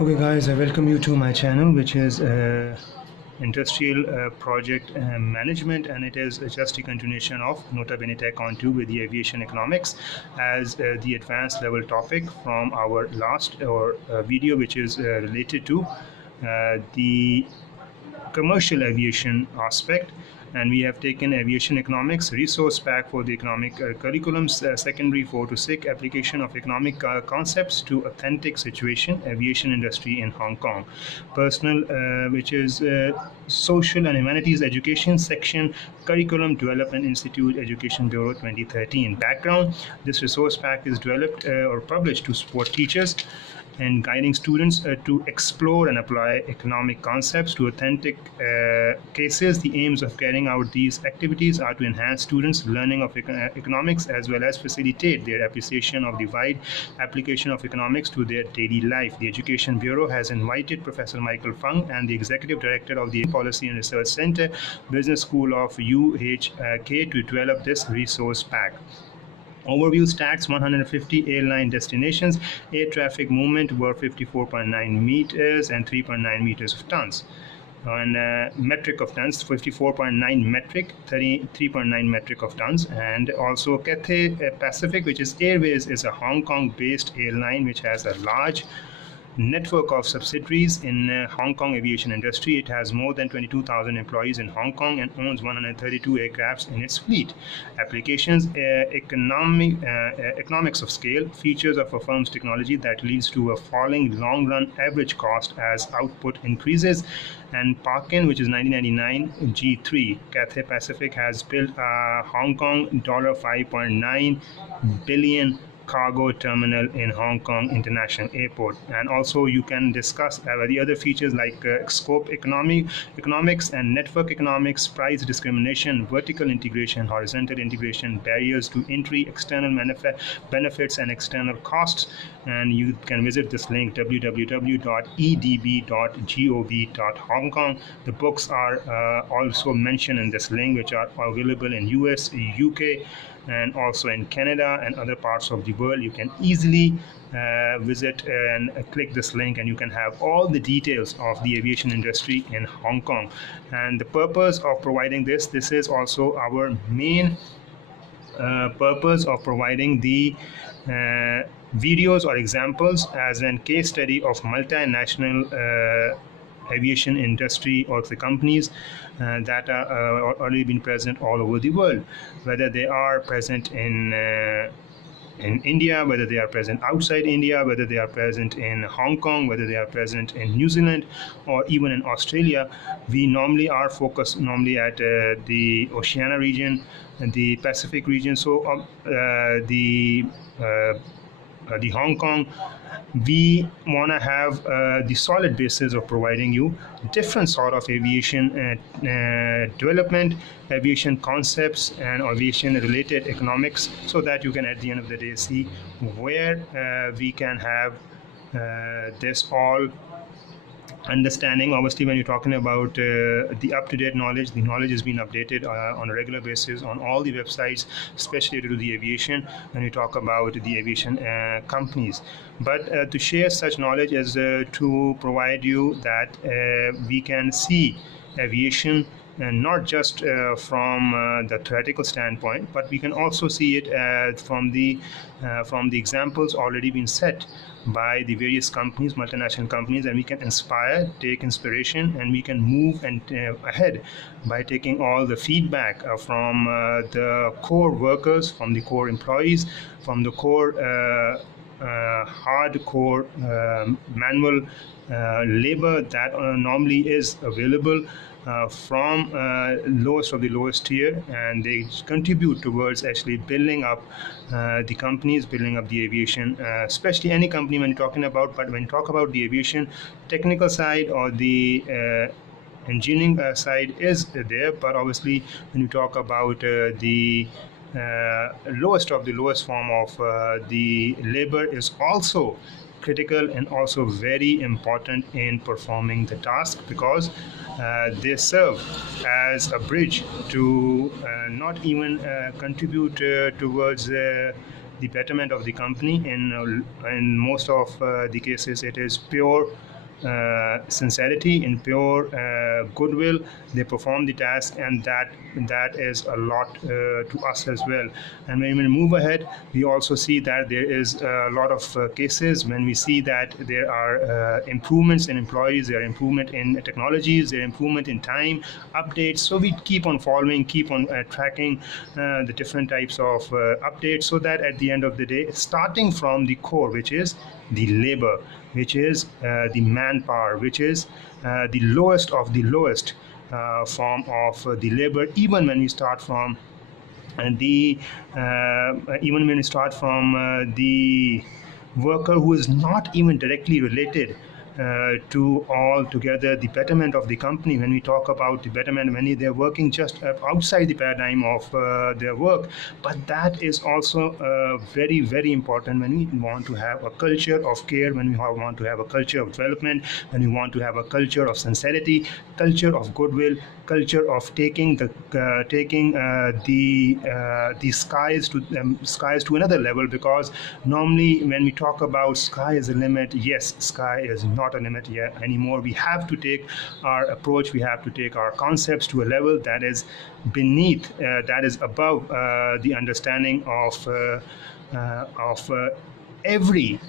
Okay, guys, I welcome you to my channel, which is industrial project management, and it is just a continuation of Nota Bene Tech on 2 with the aviation economics as the advanced level topic from our last video, which is related to the commercial aviation aspect. And we have taken aviation economics resource pack for the economic curriculums, secondary 4 to 6, application of economic concepts to authentic situation, aviation industry in Hong Kong, personal, which is social and humanities education section, curriculum development institute, education bureau 2013. Background: this resource pack is developed or published to support teachers and guiding students to explore and apply economic concepts to authentic cases. The aims of carrying out these activities are to enhance students' learning of economics as well as facilitate their appreciation of the wide application of economics to their daily life. The Education Bureau has invited Professor Michael Fung and the Executive Director of the Policy and Research Center, Business School of UHK, to develop this resource pack. Overview: stats: 150 airline destinations, air traffic movement were 54.9 meters and 3.9 meters of tons. And metric of tons: 54.9 metric, 33.9 metric of tons. And also Cathay Pacific, which is Airways, is a Hong Kong based airline which has a large network of subsidiaries in Hong Kong aviation industry. It has more than 22,000 employees in Hong Kong and owns 132 aircrafts in its fleet. Applications: economics of scale, features of a firm's technology that leads to a falling long-run average cost as output increases. And Parkin, which is 1999 G3. Cathay Pacific has built a Hong Kong $5.9 billion cargo terminal in Hong Kong International Airport. And also you can discuss the other features like scope economics and network economics, price discrimination, vertical integration, horizontal integration, barriers to entry, external benefits and external costs. And you can visit this link, www.edb.gov.hongkong. The books are also mentioned in this link, which are available in US, UK, and also in Canada and other parts of the world. You can easily visit and click this link, and you can have all the details of the aviation industry in Hong Kong. And the purpose of providing this is also our main purpose of providing the videos or examples as a case study of multinational aviation industry or the companies that are already been present all over the world, whether they are present in India, whether they are present outside India, whether they are present in Hong Kong, whether they are present in New Zealand, or even in Australia. We normally are focused at the Oceania region and the Pacific region. So the Hong Kong, we want to have the solid basis of providing you different sort of aviation development, aviation concepts, and aviation related economics, so that you can at the end of the day see where we can have this all understanding. Obviously, when you're talking about the up-to-date knowledge, the knowledge has been updated on a regular basis on all the websites, especially to the aviation, when we talk about the aviation companies. But to share such knowledge is to provide you that we can see aviation and not just from the theoretical standpoint, but we can also see it from the examples already been set by the various companies, multinational companies, and we can inspire, take inspiration, and we can move and ahead by taking all the feedback from the core workers, from the core employees, from the core hardcore manual labor that normally is available from lowest of the lowest tier, and they contribute towards actually building up the companies, building up the aviation, especially any company when you're talking about. But when you talk about the aviation technical side or the engineering side is there, but obviously when you talk about the lowest of the lowest form of the labor is also critical and also very important in performing the task, because they serve as a bridge to not even contribute towards the betterment of the company. In most of the cases, it is pure sincerity, in pure goodwill. They perform the task, and that is a lot to us as well. And when we move ahead, we also see that there is a lot of cases when we see that there are improvements in employees, there are improvement in technologies, there are improvement in time updates. So we keep on following, keep on tracking the different types of updates, so that at the end of the day, starting from the core, which is the labor, which is the manpower, which is the lowest of the lowest form of the labor, even when we start from the even when we start from the worker who is not even directly related to altogether the betterment of the company. When we talk about the betterment, when they're working just outside the paradigm of their work, but that is also very, very important when we want to have a culture of care, when we want to have a culture of development, when we want to have a culture of sincerity, culture of goodwill, culture of taking the skies to another level. Because normally when we talk about sky is a limit, yes, sky is not a limit yet anymore. We have to take our approach, we have to take our concepts to a level that is beneath, that is above the understanding of every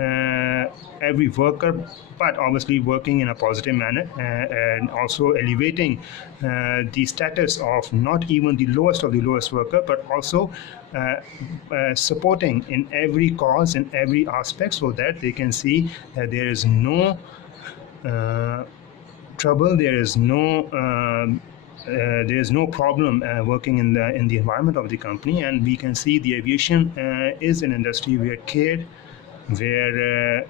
every worker, but obviously working in a positive manner, and also elevating the status of not even the lowest of the lowest worker, but also supporting in every cause, in every aspect, so that they can see that there is no trouble, there is no problem working in the environment of the company. And we can see the aviation is an industry where care, where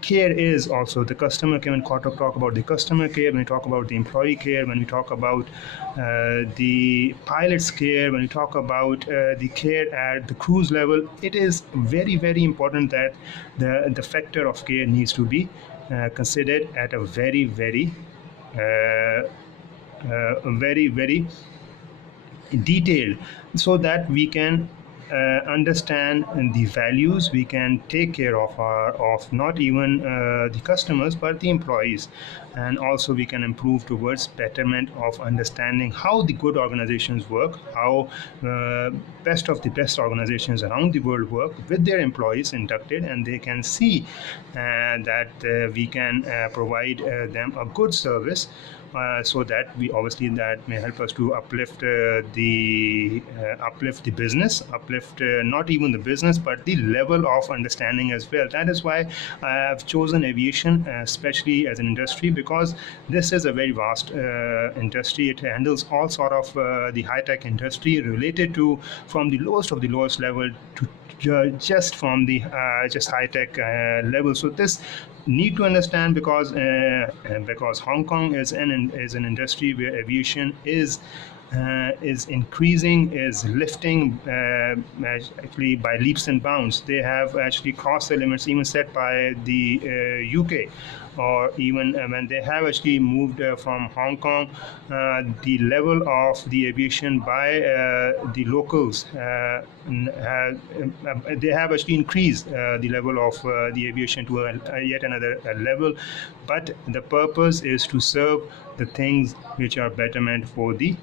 care is also the customer care. When we talk about the customer care, when we talk about the employee care, when we talk about the pilot's care, when we talk about the care at the cruise level, it is very, very important that the factor of care needs to be considered at a very, very very detailed, so that we can understand the values, we can take care of not even the customers, but the employees. And also we can improve towards betterment of understanding how the good organizations work, how best of the best organizations around the world work with their employees inducted, and they can see that we can provide them a good service, so that we obviously that may help us to uplift the business, uplift not even the business, but the level of understanding as well. That is why I have chosen aviation, especially as an industry, because this is a very vast industry. It handles all sort of the high-tech industry related to, from the lowest of the lowest level to just from the just high-tech level. So this need to understand, because Hong Kong is an industry where aviation is increasing, is lifting actually by leaps and bounds. They have actually crossed the limits even set by the UK, or even when they have actually moved from Hong Kong, the level of the aviation by the locals, they have actually increased the level of the aviation to yet another level. But the purpose is to serve the things which are betterment for the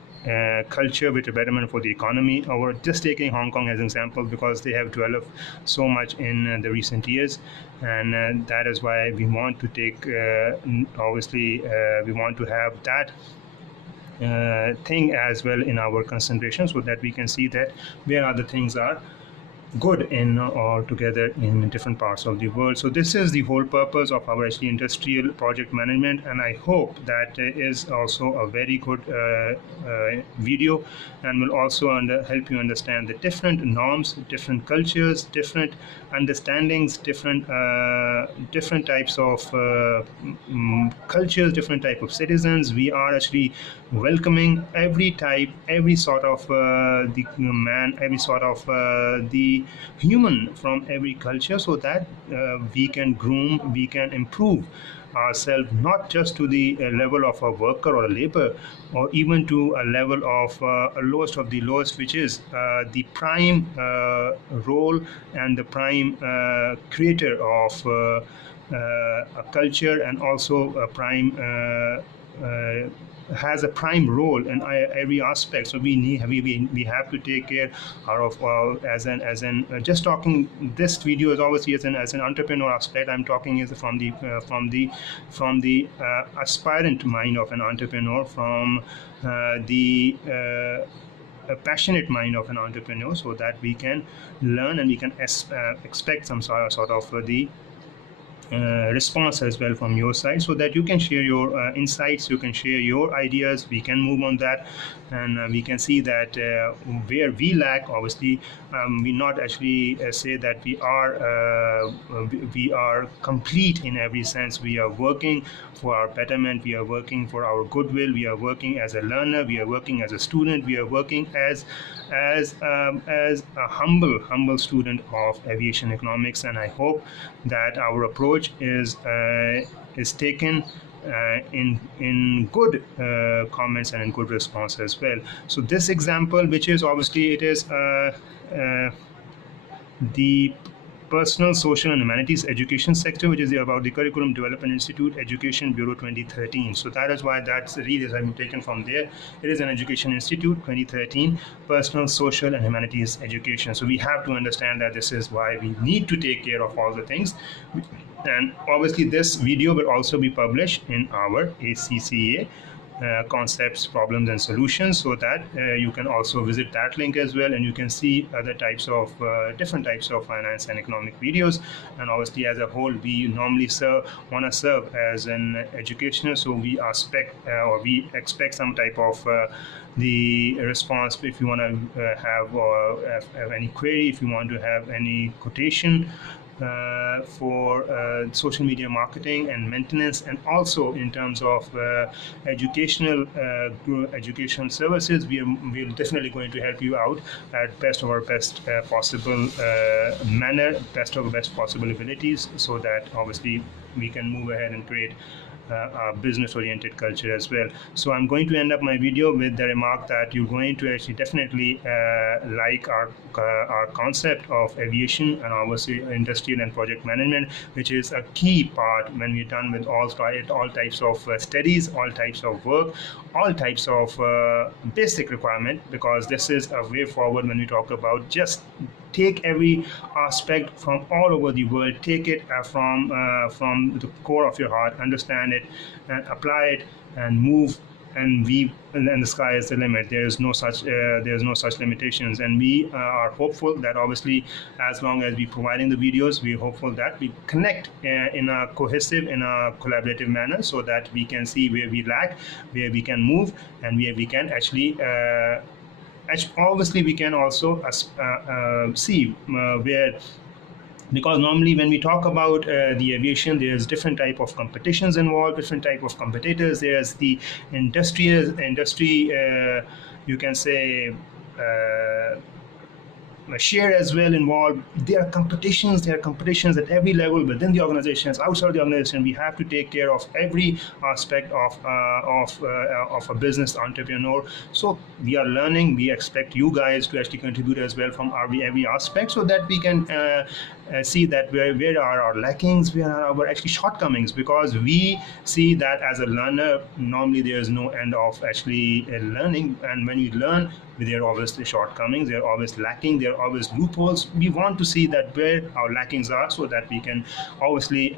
culture, which are betterment for the economy. Or just taking Hong Kong as an example, because they have developed so much in the recent years, and that is why we want to take obviously we want to have that thing as well in our consideration, so that we can see that where other things are good in or together in different parts of the world. So this is the whole purpose of our actually industrial project management, and I hope that is also a very good video, and will also help you understand the different norms, different cultures, different understandings, different types of cultures, different type of citizens. We are actually welcoming every type, every sort of the man, every sort of the every human, from every culture, so that we can groom, we can improve ourselves, not just to the level of a worker or a labor, or even to a level of a lowest of the lowest, which is the prime role and the prime creator of a culture, and also a prime has a prime role in every aspect. So we have to take care of just talking. This video is obviously as an entrepreneur aspect. I'm talking is from the aspirant mind of an entrepreneur, from the a passionate mind of an entrepreneur, so that we can learn and we can expect some sort of the response as well from your side, so that you can share your insights, you can share your ideas, we can move on that, and we can see that where we lack, obviously we not actually say that we are complete in every sense. We are working for our betterment, we are working for our goodwill, we are working as a learner, we are working as a student, we are working as a humble student of aviation economics. And I hope that our approach is taken in good comments and in good response as well. So this example, which is obviously it is the Personal, Social and Humanities Education Sector, which is about the Curriculum Development Institute Education Bureau 2013. So that is why that's the read has been taken from there. It is an Education Institute 2013, Personal, Social and Humanities Education. So we have to understand that this is why we need to take care of all the things. And obviously this video will also be published in our ACCA concepts, problems and solutions, so that you can also visit that link as well, and you can see other types of different types of finance and economic videos. And obviously as a whole, we normally want to serve as an educational, so we expect some type of the response. If you want to have any query, if you want to have any quotation for social media marketing and maintenance, and also in terms of educational services, we're definitely going to help you out at best of our best possible manner, best of our best possible abilities, so that obviously we can move ahead and create a business-oriented culture as well. So I'm going to end up my video with the remark that you're going to actually definitely like our concept of aviation and obviously industrial and project management, which is a key part when we're done with all types of studies, all types of work, all types of basic requirement, because this is a way forward when we talk about just take every aspect from all over the world, take it from the core of your heart, understand it and apply it and move, and the sky is the limit. There's no such limitations. And we are hopeful that obviously as long as we're providing the videos, we're hopeful that we connect in a cohesive, in a collaborative manner, so that we can see where we lack, where we can move, and where we can actually obviously we can also see where, because normally when we talk about the aviation, there's different type of competitions involved, different type of competitors. There's the industry, you can say share as well involved. There are competitions at every level within the organizations, outside the organization. We have to take care of every aspect of a business entrepreneur. So we are learning. We expect you guys to actually contribute as well from every aspect, so that we can see that where are our lackings, where are our actually shortcomings, because we see that as a learner, normally there is no end of actually learning, and when you learn, there are obviously shortcomings, there are always lacking, there are always loopholes. We want to see that where our lackings are, so that we can obviously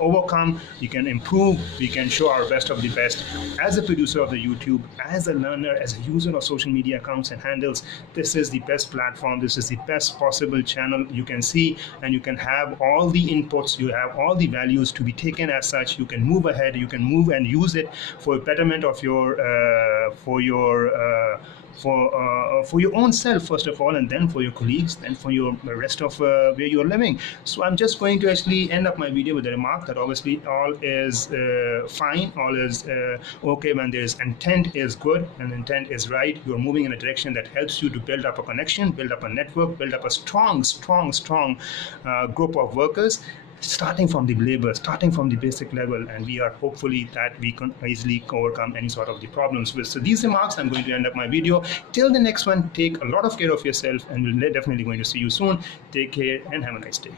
overcome, we can improve, we can show our best of the best. As a producer of the YouTube, as a learner, as a user of social media accounts and handles, this is the best platform, this is the best possible channel you can see, and you can have all the inputs, you have all the values to be taken as such. You can move ahead, you can move and use it for betterment of your for your own self first of all, and then for your colleagues, then for your the rest of where you are living. So I'm just going to actually end up my video with the remark that obviously all is fine, all is okay when there is intent is good and intent is right. You're moving in a direction that helps you to build up a connection, build up a network, build up a strong group of workers, starting from the labor, starting from the basic level, and we are hopefully that we can easily overcome any sort of the problems with. So these remarks, I'm going to end up my video. Till the next one, take a lot of care of yourself, and we're definitely going to see you soon. Take care and have a nice day.